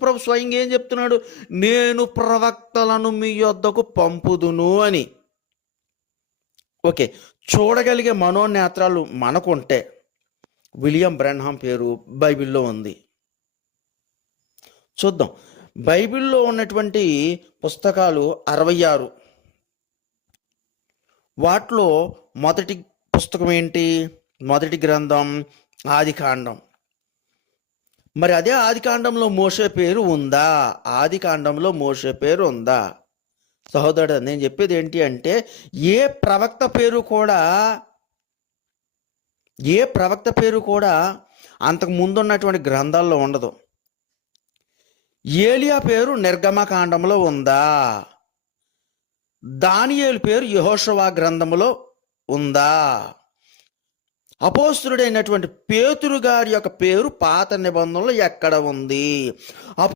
ప్రభు స్వయంగా ఏం చెప్తున్నాడు? నేను ప్రవక్తలను మీ యొద్దకు పంపుదును అని. ఓకే, చూడగలిగే మనోనేత్రాలు మనకుంటే విలియం బ్రెన్హామ్ పేరు బైబిల్లో ఉంది. చూద్దాం. బైబిల్లో ఉన్నటువంటి పుస్తకాలు 66. వాటిలో మొదటి పుస్తకం ఏంటి? మొదటి గ్రంథం ఆదికాండం. మరి అదే ఆదికాండంలో మోషే పేరు ఉందా? ఆదికాండంలో మోషే పేరు ఉందా? సహోదరుడు, నేను చెప్పేది ఏంటి అంటే ఏ ప్రవక్త పేరు కూడా అంతకు ముందున్నటువంటి గ్రంథాల్లో ఉండదు. ఏలియా పేరు నిర్గమకాండంలో ఉందా? దానియేలు పేరు యెహోషువ గ్రంథంలో ఉందా? అపోస్తలుడైనటువంటి పేతురు గారి యొక్క పేరు పాత నిబంధనలో ఎక్కడ ఉంది?